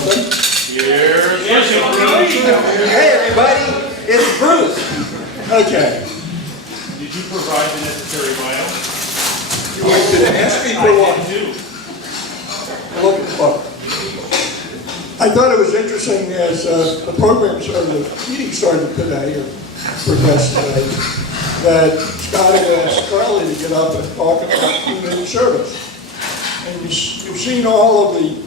something? Yes, Hey, everybody, it's Bruce. Okay. Did you provide the necessary bio? You didn't ask me for one. Look at the book. I thought it was interesting as the program started, the meeting started today, or progressed today, that Scott had asked Charlie to get up and talk about community service. And you've seen all of the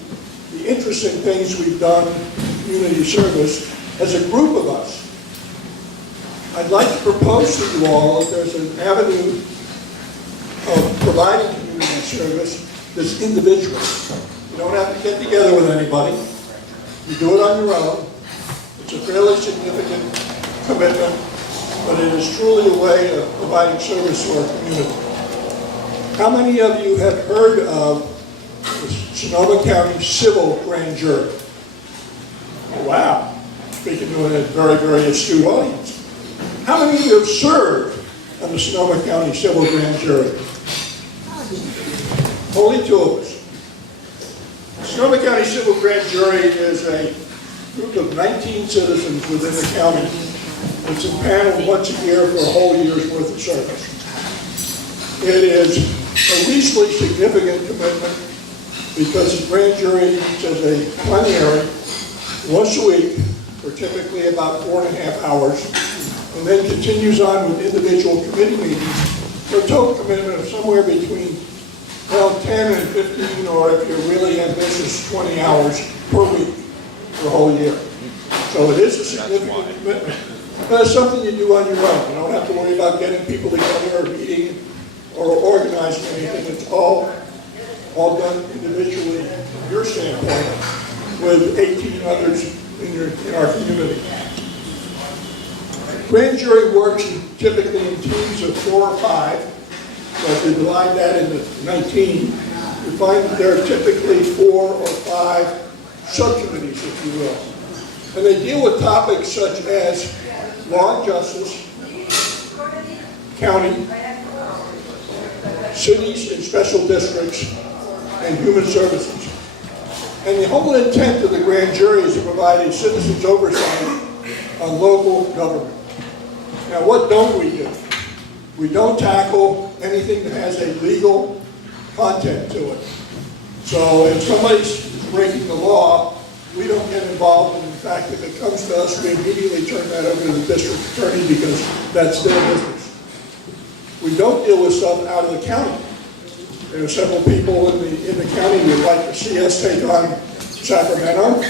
interesting things we've done in community service as a group of us. I'd like to propose to you all that there's an avenue of providing community service that's individual. You don't have to get together with anybody. You do it on your own. It's a fairly significant commitment, but it is truly a way of providing service to our community. How many of you have heard of the Sonoma County Civil Grand Jury? Oh, wow. Speaking to a very, very astute audience. How many of you have served on the Sonoma County Civil Grand Jury? Only 2 of us. The Sonoma County Civil Grand Jury is a group of 19 citizens within the county that's impaneled once a year for a whole year's worth of service. It is a reasonably significant commitment because the grand jury meets as a plenary once a week for typically about 4.5 hours, and then continues on with individual committee meetings for a total commitment of somewhere between, well, 10 and 15, or if you're really ambitious, 20 hours per week for a whole year. So it is a significant commitment. But it's something you do on your own. You don't have to worry about getting people together or meeting or organizing anything. It's all done individually from your standpoint with 18 others in our community. Grand jury works typically in teams of 4 or 5. So if you divide that into 19, you find that there are typically 4 or 5 subcommittees, if you will. And they deal with topics such as law and justice, county, cities and special districts, and human services. And the whole intent of the grand jury is to provide a citizen's oversight on local government. Now, what don't we do? We don't tackle anything that has a legal content to it. So if somebody's breaking the law, we don't get involved. And in fact, if it comes to us, we immediately turn that over to the district attorney because that's their business. We don't deal with stuff out of the county. There are several people in the county who would like to see us take on Sacramento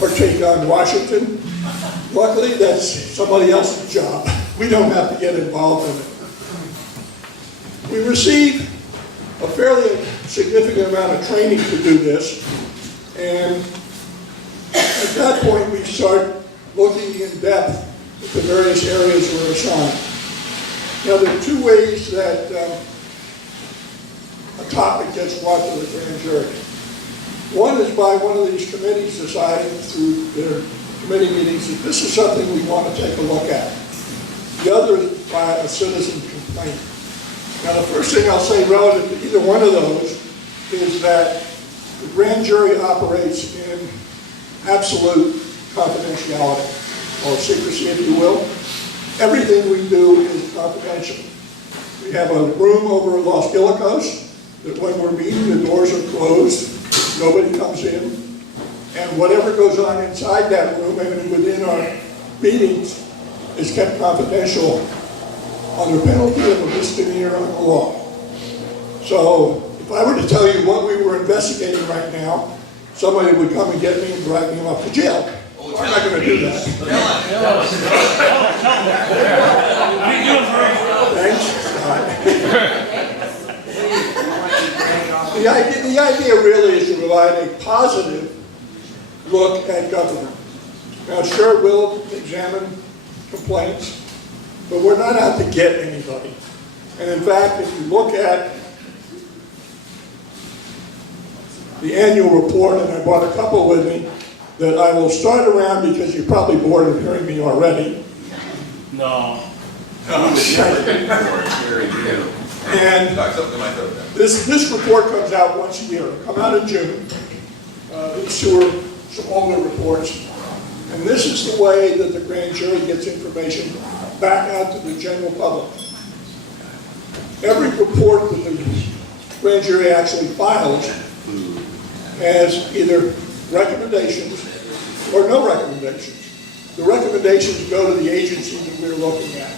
or take on Washington. Luckily, that's somebody else's job. We don't have to get involved in it. We receive a fairly significant amount of training to do this, and at that point we start looking in depth at the various areas we're assigned. Now, there are 2 ways that a topic gets brought to the grand jury. One is by one of these committees deciding through their committee meetings that this is something we want to take a look at. The other is by a citizen complaint. Now, the first thing I'll say relative to either one of those is that the grand jury operates in absolute confidentiality, or secrecy, if you will. Everything we do is confidential. We have a room over at Los Guilacos that when we're meeting, the doors are closed, nobody comes in, and whatever goes on inside that room and within our meetings is kept confidential under penalty of a misdemeanor on the law. So if I were to tell you what we were investigating right now, somebody would come and get me and drag me off to jail. I'm not going to do that. Thanks, Scott. The idea really is to provide a positive look at government. Now, sure, we'll examine complaints, but we're not out to get anybody. And in fact, if you look at the annual report, and I brought a couple with me, that I will start around because you're probably bored of hearing me already. No. And this report comes out once a year. It'll come out in June. These 2 are to all the reports. And this is the way that the grand jury gets information back out to the general public. Every report that the grand jury actually files has either recommendations or no recommendations. The recommendations go to the agency that we're looking at.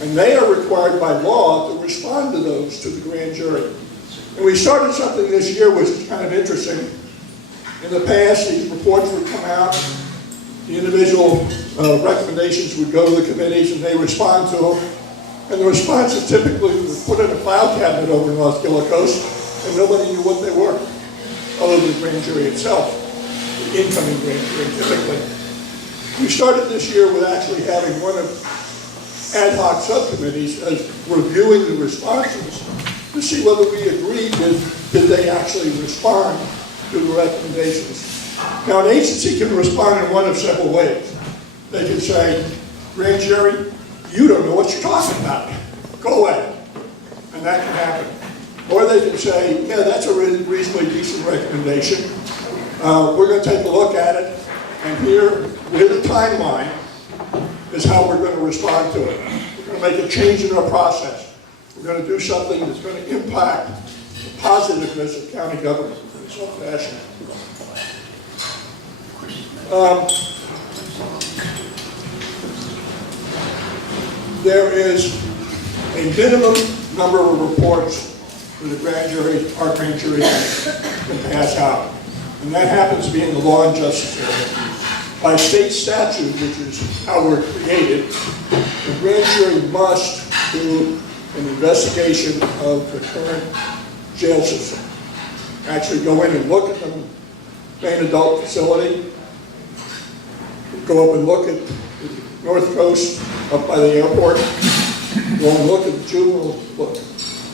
And they are required by law to respond to those to the grand jury. And we started something this year which is kind of interesting. In the past, these reports would come out, the individual recommendations would go to the committees and they respond to them. And the responses typically were put in a file cabinet over in North Gillicos, and nobody knew what they were, other than the grand jury itself, the incoming grand jury typically. We started this year with actually having one of ad hoc subcommittees as reviewing the responses to see whether we agreed with, did they actually respond to the recommendations. Now, an agency can respond in one of several ways. They can say, grand jury, you don't know what you're talking about. Go away. And that can happen. Or they can say, yeah, that's a really reasonably decent recommendation. We're going to take a look at it, and here, with a timeline, is how we're going to respond to it. We're going to make a change in our process. We're going to do something that's going to impact the positiveness of county government in some fashion. There is a minimum number of reports that the grand jury, our grand jury, can pass out. And that happens to be in the law and justice area. By state statute, which is how we're created, the grand jury must do an investigation of the current jail system. Actually go in and look at the main adult facility, go up and look at the North Coast up by the airport, go and look at the juvenile book,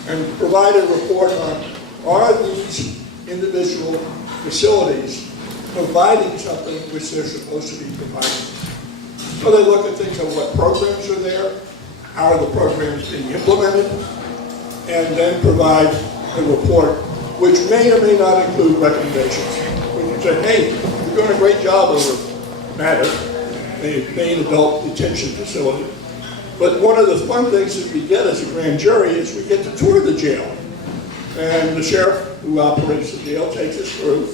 and provide a report on, are these individual facilities providing something which they're supposed to be providing. So they look at things of what programs are there, how are the programs being implemented, and then provide a report which may or may not include recommendations. We can say, hey, you're doing a great job over matter, the main adult detention facility. But one of the fun things that we get as a grand jury is we get to tour the jail. And the sheriff who operates the jail takes us through.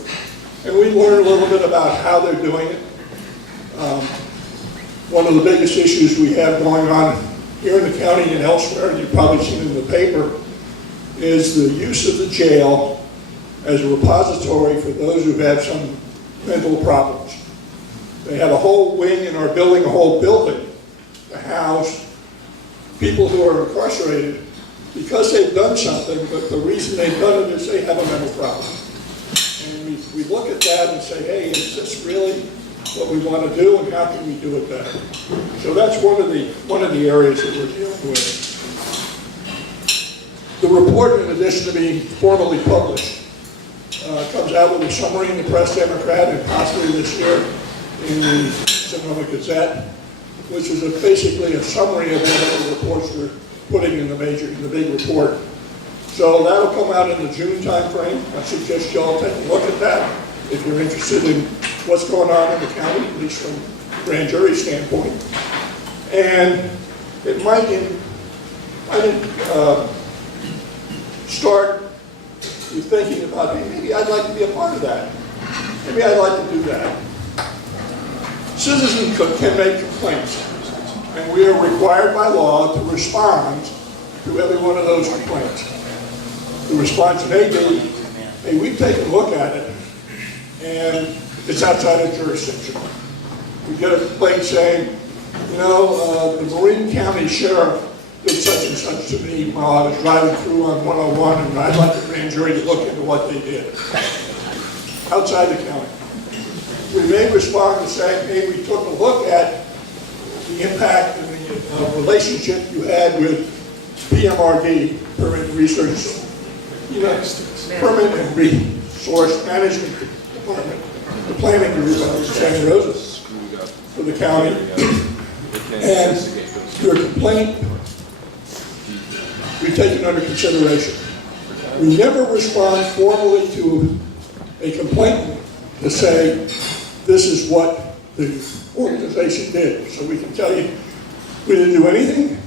And we learn a little bit about how they're doing it. One of the biggest issues we have going on here in the county and elsewhere, and you've probably seen it in the paper, is the use of the jail as a repository for those who have some mental problems. They have a whole wing in our building, a whole building, to house people who are incarcerated because they've done something, but the reason they've done it is they have a mental problem. And we look at that and say, hey, is this really what we want to do, and how can we do it better? So that's one of the areas that we're dealing with. The report, in addition to being formally published, comes out with a summary in the Press Democrat and possibly this year in the Sonoma Gazette, which is basically a summary of what the reports we're putting in the big report. So that'll come out in the June timeframe. I suggest you all take a look at that if you're interested in what's going on in the county, at least from a grand jury standpoint. And it might start you thinking about, hey, maybe I'd like to be a part of that. Maybe I'd like to do that. Citizens can make complaints, and we are required by law to respond to every one of those complaints. The response, hey, we've taken a look at it, and it's outside of jurisdiction. We get a complaint saying, the Marin County Sheriff did such and such to me while I was driving through on 101, and I'd like the grand jury to look into what they did. Outside the county. We may respond to saying, hey, we took a look at the impact and the relationship you had with PMRD, Permit Research, Permit and Resource Management Department, the planning group of Santa Rosa for the county, and your complaint we've taken under consideration. We never respond formally to a complainant to say, this is what the organization did. So we can tell you we didn't do anything,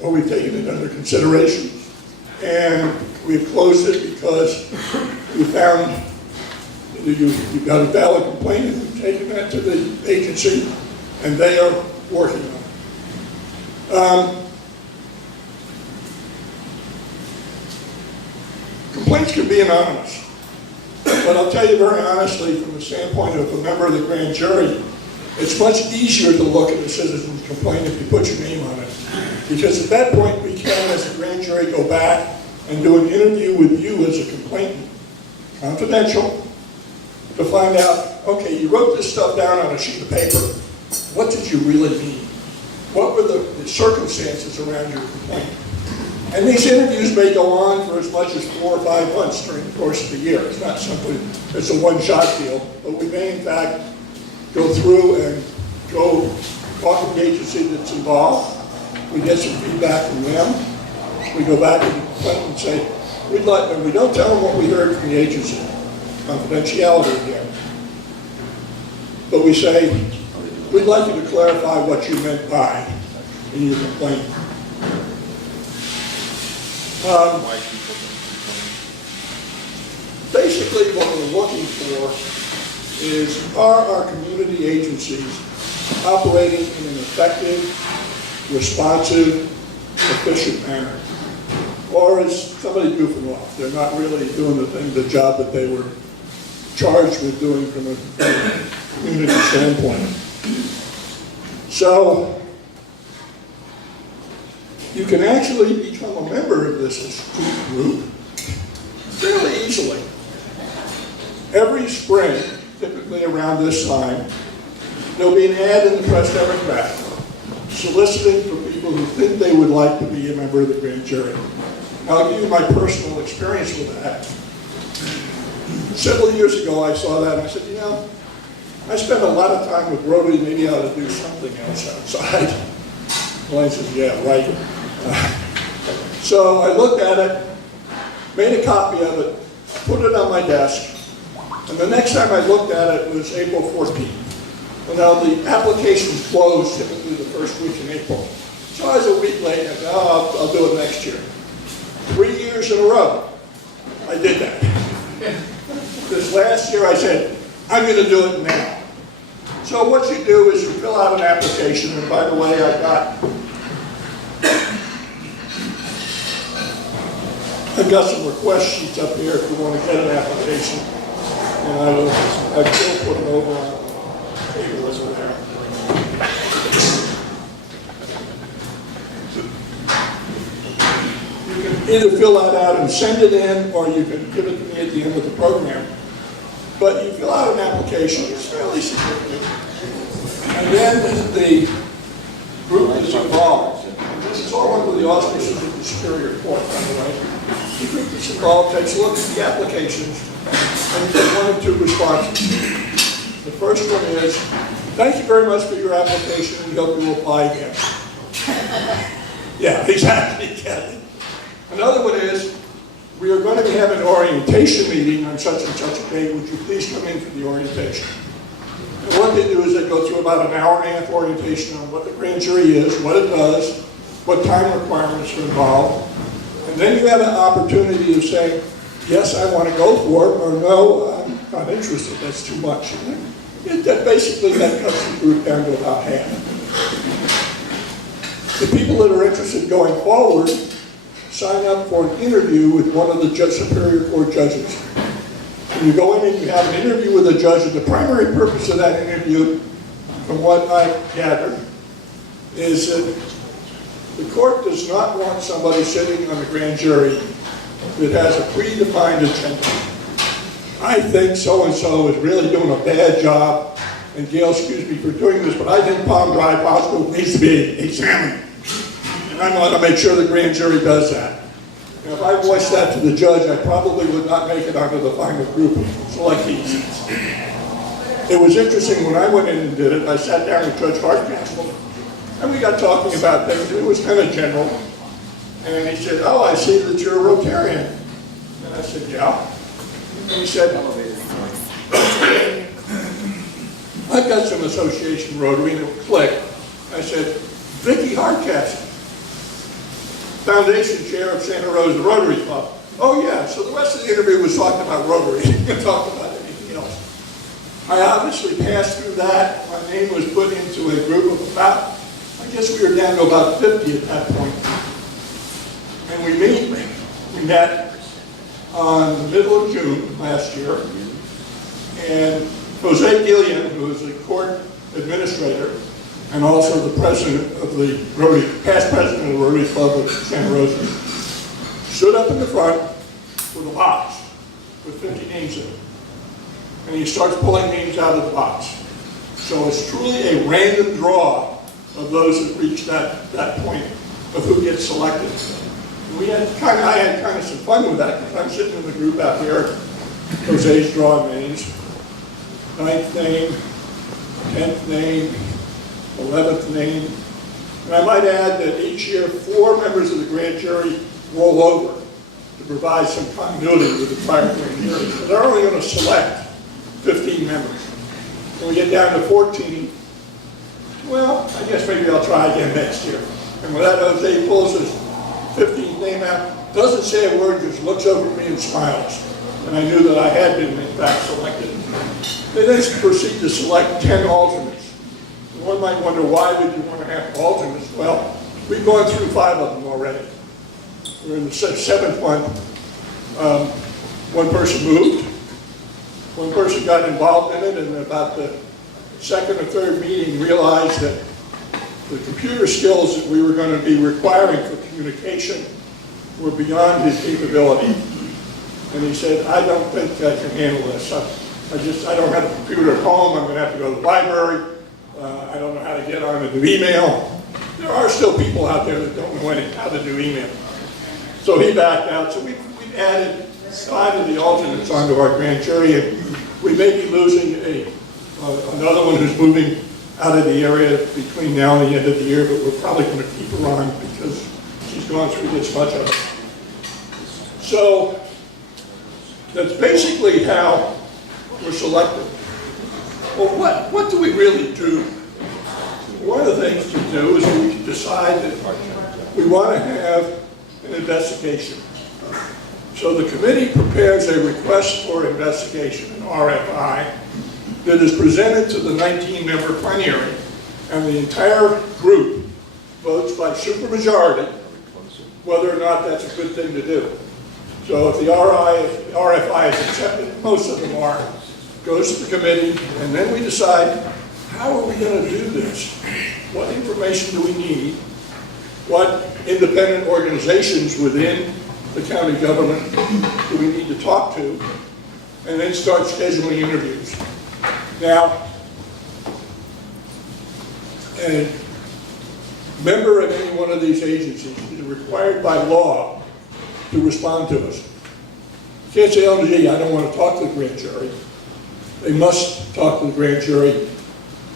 or we've taken it under consideration, and we've closed it because we found you've got a valid complaint, and we've taken that to the agency, and they are working on it. Complaints can be anonymous, but I'll tell you very honestly, from the standpoint of a member of the grand jury, it's much easier to look at a citizen's complaint if you put your name on it. Because at that point, we can, as a grand jury, go back and do an interview with you as a complainant, confidential, to find out, okay, you wrote this stuff down on a sheet of paper. What did you really mean? What were the circumstances around your complaint? And these interviews may go on for as much as 4 or 5 months during the course of the year. It's not simply, it's a one-shot deal, but we may in fact go through and go talk to the agency that's involved. We get some feedback from them. We go back to the complainant and say, and we don't tell them what we heard from the agency. Confidentiality again. But we say, we'd like you to clarify what you meant by in your complaint. Basically, what we're looking for is, are our community agencies operating in an effective, responsive, efficient manner? Or is somebody goofing off? They're not really doing the job that they were charged with doing from a community standpoint. So, you can actually become a member of this astute group fairly easily. Every spring, typically around this time, there'll be an ad in the Press Democrat soliciting for people who think they would like to be a member of the grand jury. Now, I'll give you my personal experience with that. Several years ago, I saw that and I said, you know, I spend a lot of time with Rotary, maybe I ought to do something else outside. Elaine says, yeah, right. So I looked at it, made a copy of it, put it on my desk, and the next time I looked at it was April 14th. Well, now the applications closed typically the first week in April. So I was a week late, and I said, oh, I'll do it next year. 3 years in a row, I did that. This last year I said, I'm going to do it now. So what you do is you fill out an application, and by the way, I've got some request sheets up here if you want to get an application. And I've still put it over on the table over there. You can either fill that out and send it in, or you can give it to me at the end of the program. But you fill out an application, it's fairly significant. And then the group is involved. And this is all under the auspices of the Superior Court, by the way. The group that's involved takes a look at the applications and gives 1 or 2 responses. The first one is, thank you very much for your application, we hope you will apply again. Yeah, exactly. Another one is, we are going to be having an orientation meeting on such and such a day. Would you please come in for the orientation? And what they do is they go through about an hour-and-a-half orientation on what the grand jury is, what it does, what time requirements are involved. And then you have an opportunity to say, yes, I want to go for it, or no, I'm not interested, that's too much. Basically, that cuts the group down to about half. The people that are interested going forward sign up for an interview with one of the Superior Court judges. And you go in and you have an interview with a judge, and the primary purpose of that interview, from what I gather, is that the court does not want somebody sitting on the grand jury that has a predefined agenda. I think so-and-so is really doing a bad job, and Gail, excuse me for doing this, but I think Palm Drive Hospital needs to be examined. And I want to make sure the grand jury does that. And if I voiced that to the judge, I probably would not make it onto the final group of selectees. It was interesting when I went in and did it, I sat down with Judge Hardcastle, and we got talking about things. It was kind of general. And he said, oh, I see that you're a Rotarian. And I said, yeah. And he said, I've got some association Rotary, and it would click. I said, Vicky Hardcastle, Foundation Chair of Santa Rosa Rotary Club. Oh yeah, so the rest of the interview was talking about Rotary, and talked about anything else. I obviously passed through that. My name was put into a group of about, I guess we were down to about 50 at that point. And we met on the middle of June last year, and Jose Gillian, who is the court administrator, and also the president of the Rotary, past president of the Rotary Club of Santa Rosa, stood up in the front with a box with 50 names in it. And he starts pulling names out of the box. So it's truly a random draw of those that reach that point of who gets selected. And I had kind of some fun with that, because I'm sitting in the group out here, Jose's drawing names, 9th name, 10th name, 11th name. And I might add that each year 4 members of the grand jury roll over to provide some continuity with the prior grand jury. So they're only going to select 15 members. When we get down to 14, well, I guess maybe I'll try again next year. And with that, Jose pulls his 15th name out, doesn't say a word, just looks over at me and smiles. And I knew that I had been, in fact, selected. They then proceed to select 10 alternates. One might wonder, why would you want to have alternates? Well, we've gone through 5 of them already. We're in the 7th one. One person moved. One person got involved in it, and about the 2nd or 3rd meeting realized that the computer skills that we were going to be requiring for communication were beyond his capability. And he said, I don't think I can handle this. I don't have a computer at home. I'm going to have to go to the library. I don't know how to get on to do email. There are still people out there that don't know how to do email. So he backed out. So we've added 5 of the alternates onto our grand jury, and we may be losing another one who's moving out of the area between now and the end of the year, but we're probably going to keep her on because she's gone through this much of it. So that's basically how we're selected. Well, what do we really do? One of the things to do is we decide that we want to have an investigation. So the committee prepares a request for investigation, an RFI, that is presented to the 19-member plenary, and the entire group votes by supermajority whether or not that's a good thing to do. So if the RFI is accepted, most of them are, goes to the committee, and then we decide, how are we going to do this? What information do we need? What independent organizations within the county government do we need to talk to? And then start scheduling interviews. Now, a member of any one of these agencies is required by law to respond to us. You can't say, oh, gee, I don't want to talk to the grand jury. They must talk to the grand jury.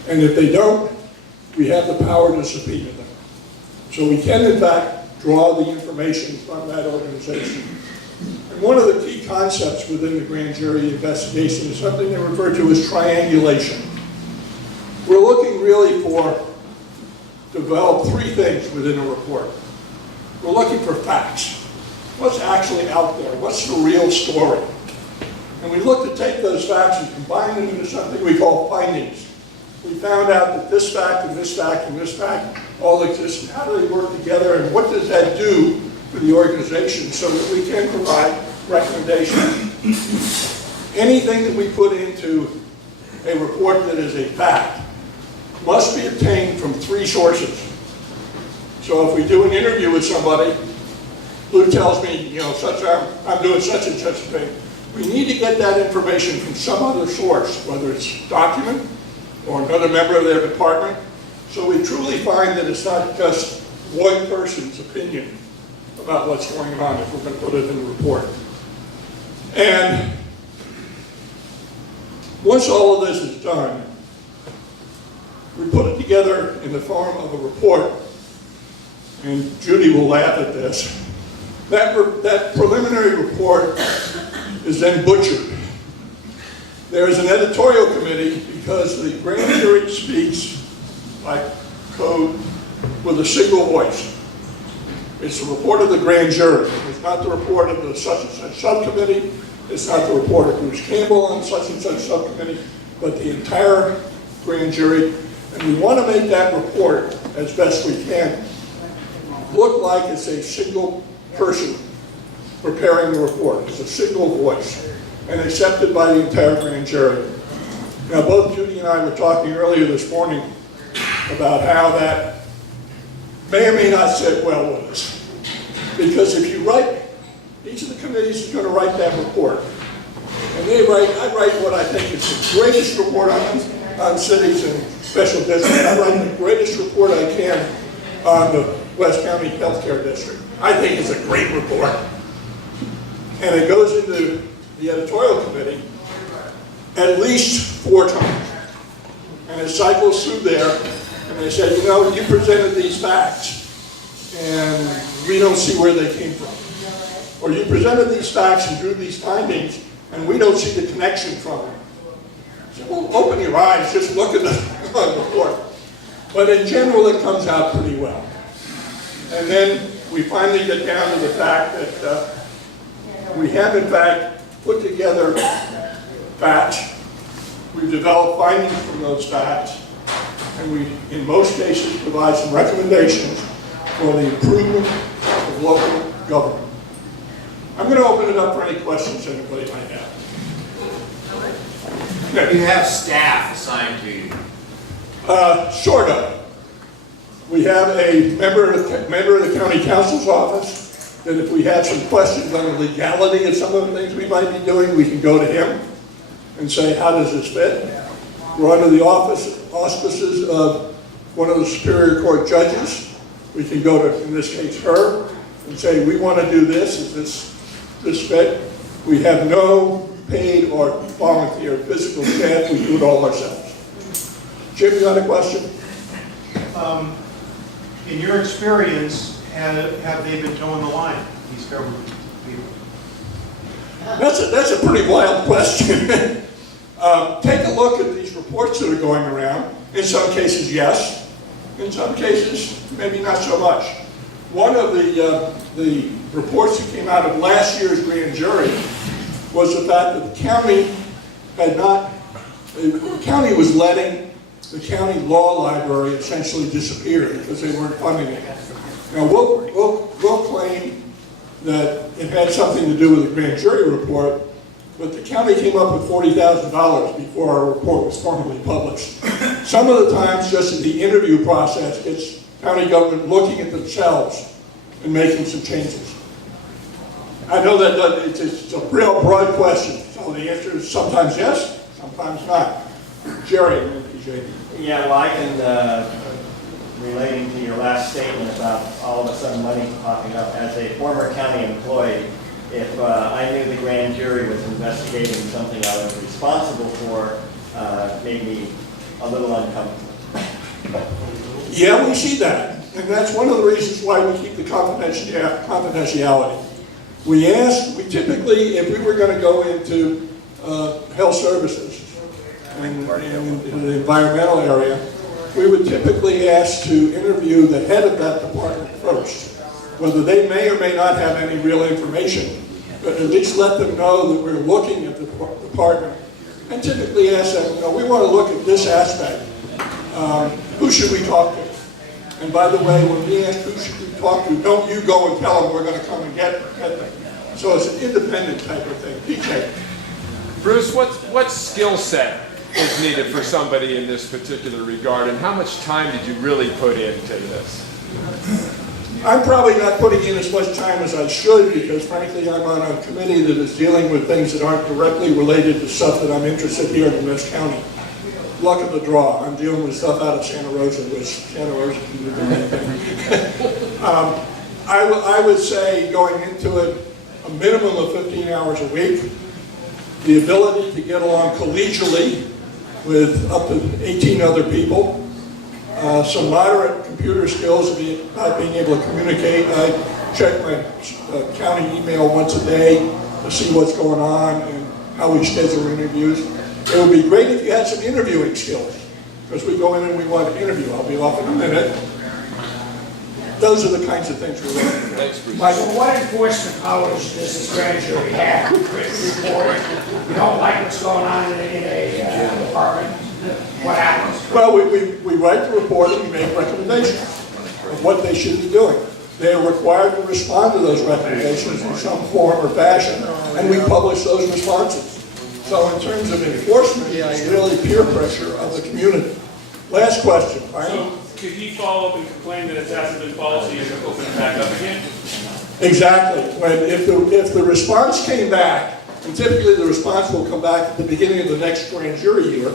And if they don't, we have the power to subpoena them. So we can, in fact, draw the information from that organization. And one of the key concepts within the grand jury investigation is something they refer to as triangulation. We're looking really to develop 3 things within a report. We're looking for facts. What's actually out there? What's the real story? And we look to take those facts and combine them into something we call findings. We found out that this fact and this fact and this fact all exist, and how do they work together, and what does that do for the organization so that we can provide recommendations. Anything that we put into a report that is a fact must be obtained from 3 sources. So if we do an interview with somebody, Lou tells me, you know, I'm doing such and such a thing. We need to get that information from some other source, whether it's document or another member of their department. So we truly find that it's not just one person's opinion about what's going on if we're going to put it in the report. And once all of this is done, we put it together in the form of a report, and Judy will laugh at this. That preliminary report is then butchered. There is an editorial committee because the grand jury speaks by code with a single voice. It's the report of the grand jury. It's not the report of the such and such subcommittee. It's not the report of Bruce Campbell on such and such subcommittee, but the entire grand jury. And we want to make that report, as best we can, look like it's a single person preparing the report. It's a single voice and accepted by the entire grand jury. Now, both Judy and I were talking earlier this morning about how that may or may not sit well with us. Because if you write, each of the committees is going to write that report. And I write what I think is the greatest report on cities and special districts. I write the greatest report I can on the West County Healthcare District. I think it's a great report. And it goes into the editorial committee at least 4 times. And it cycles through there, and they said, you know, you presented these facts, and we don't see where they came from. Or you presented these facts and drew these findings, and we don't see the connection from them. So, well, open your eyes, just look at the report. But in general, it comes out pretty well. And then we finally get down to the fact that we have, in fact, put together facts. We've developed findings from those facts, and we, in most cases, provide some recommendations for the improvement of local government. I'm going to open it up for any questions anybody might have. Do you have staff assigned to you? Sort of. We have a member of the county council's office that if we have some questions on the legality of some of the things we might be doing, we can go to him and say, how does this fit? We're under the auspices of one of the Superior Court judges. We can go to, in this case, her, and say, we want to do this. Is this fit? We have no paid or volunteer physical staff. We do it all ourselves. Jim, you got a question? In your experience, have they been towing the line, these government people? That's a pretty wild question. Take a look at these reports that are going around. In some cases, yes. In some cases, maybe not so much. One of the reports that came out of last year's grand jury was the fact that the county was letting the county law library essentially disappear because they weren't funding it. Now, we'll claim that it had something to do with the grand jury report, but the county came up with $40,000 before our report was formally published. Some of the times, just in the interview process, it's county government looking at themselves and making some changes. I know that it's a real broad question, so the answer is sometimes yes, sometimes not. Jerry, and then PJ. Yeah, well, I can, relating to your last statement about all of a sudden money popping up, as a former county employee, if I knew the grand jury was investigating something I was responsible for, made me a little uncomfortable. Yeah, we see that. And that's one of the reasons why we keep the confidentiality. We typically, if we were going to go into health services and in the environmental area, we would typically ask to interview the head of that department first, whether they may or may not have any real information, but at least let them know that we're looking at the department, and typically ask them, you know, we want to look at this aspect. Who should we talk to? And by the way, when we ask who should we talk to, don't you go and tell them we're going to come and get them. So it's an independent type of thing. PJ. Bruce, what skill set is needed for somebody in this particular regard, and how much time did you really put into this? I'm probably not putting in as much time as I should because, frankly, I'm on a committee that is dealing with things that aren't directly related to stuff that I'm interested here in West County. Luck of the draw. I'm dealing with stuff out of Santa Rosa, which Santa Rosa can do anything. I would say going into it, a minimum of 15 hours a week, the ability to get along collegially with up to 18 other people, some moderate computer skills, about being able to communicate. I check my county email once a day to see what's going on and how we schedule interviews. It would be great if you had some interviewing skills, because we go in and we want to interview. I'll be off in a minute. Those are the kinds of things we're looking for. Thanks, Bruce. Michael? Well, what enforcement powers does this grand jury have? Written report, you don't like what's going on in a department, what happens? Well, we write the report and we make recommendations of what they should be doing. They are required to respond to those recommendations in some form or fashion, and we publish those responses. So in terms of enforcement, it's really peer pressure of the community. Last question, Brian. So could he follow up and complain that it hasn't been policy and open it back up again? Exactly. If the response came back, and typically the response will come back at the beginning of the next grand jury year,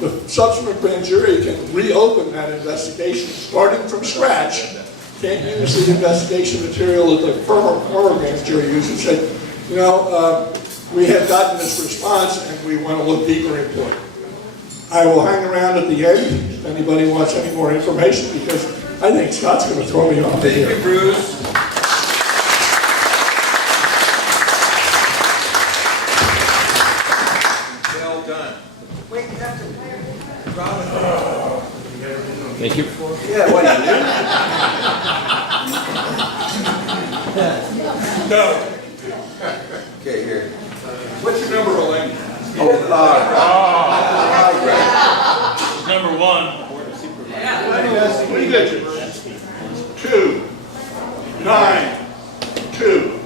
the subsequent grand jury can reopen that investigation, starting from scratch. Can't use the investigation material that the former grand jury used and say, you know, we have gotten this response and we want to look deeper into it. I will hang around at the end if anybody wants any more information, because I think Scott's going to throw me off of here. Thank you, Bruce. Well done. Thank you. Yeah, what do you do? No. Okay, here. What's your number, Elaine? Number one. Three digits. 2, 9, 2.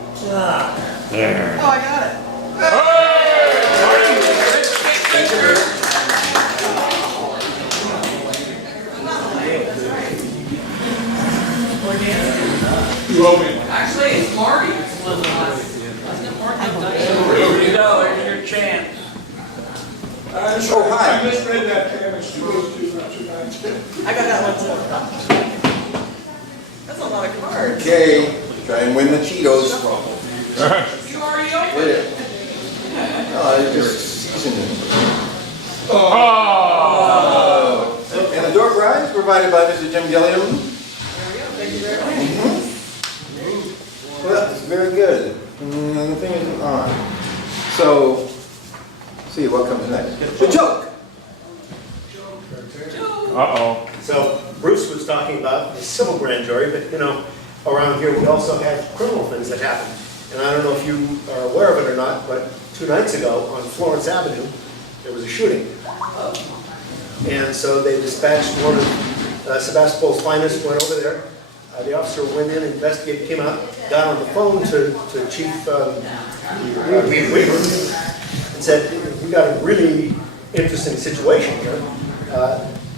You owe me. Actually, it's Marty. It's one of us. Here you go, here's your chance. So hi. I misread that damage to those two nights. I got that one too. That's a lot of cards. Okay, try and win the Cheetos. You already opened Did it. it. No, I just seasoned it. And the door prize provided by Mr. Jim Gilliam. There we go, thank you very much. Well, it's very good. And the thing isn't on. So, see what comes next. The joke. Uh-oh. So Bruce was talking about the civil grand jury, but you know, around here we also have criminal things that happen. And I don't know if you are aware of it or not, but 2 nights ago on Florence Avenue, there was a shooting. And so they dispatched one of Sebastopol's finest, went over there. The officer went in, investigated, came out, got on the phone to Chief Weaver and said, we got a really interesting situation here.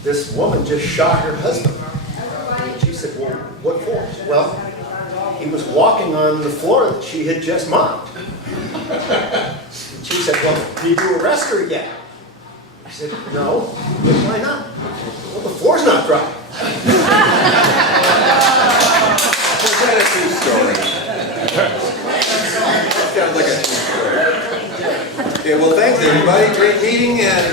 This woman just shot her husband. And she said, well, what for? Well, he was walking on the floor that she had just mopped. And she said, well, did you arrest her yet? I said, no. Why not? Well, the floor's not dry. Is that a true story? Sounds like a true story. Okay, well, thanks everybody. Great meeting and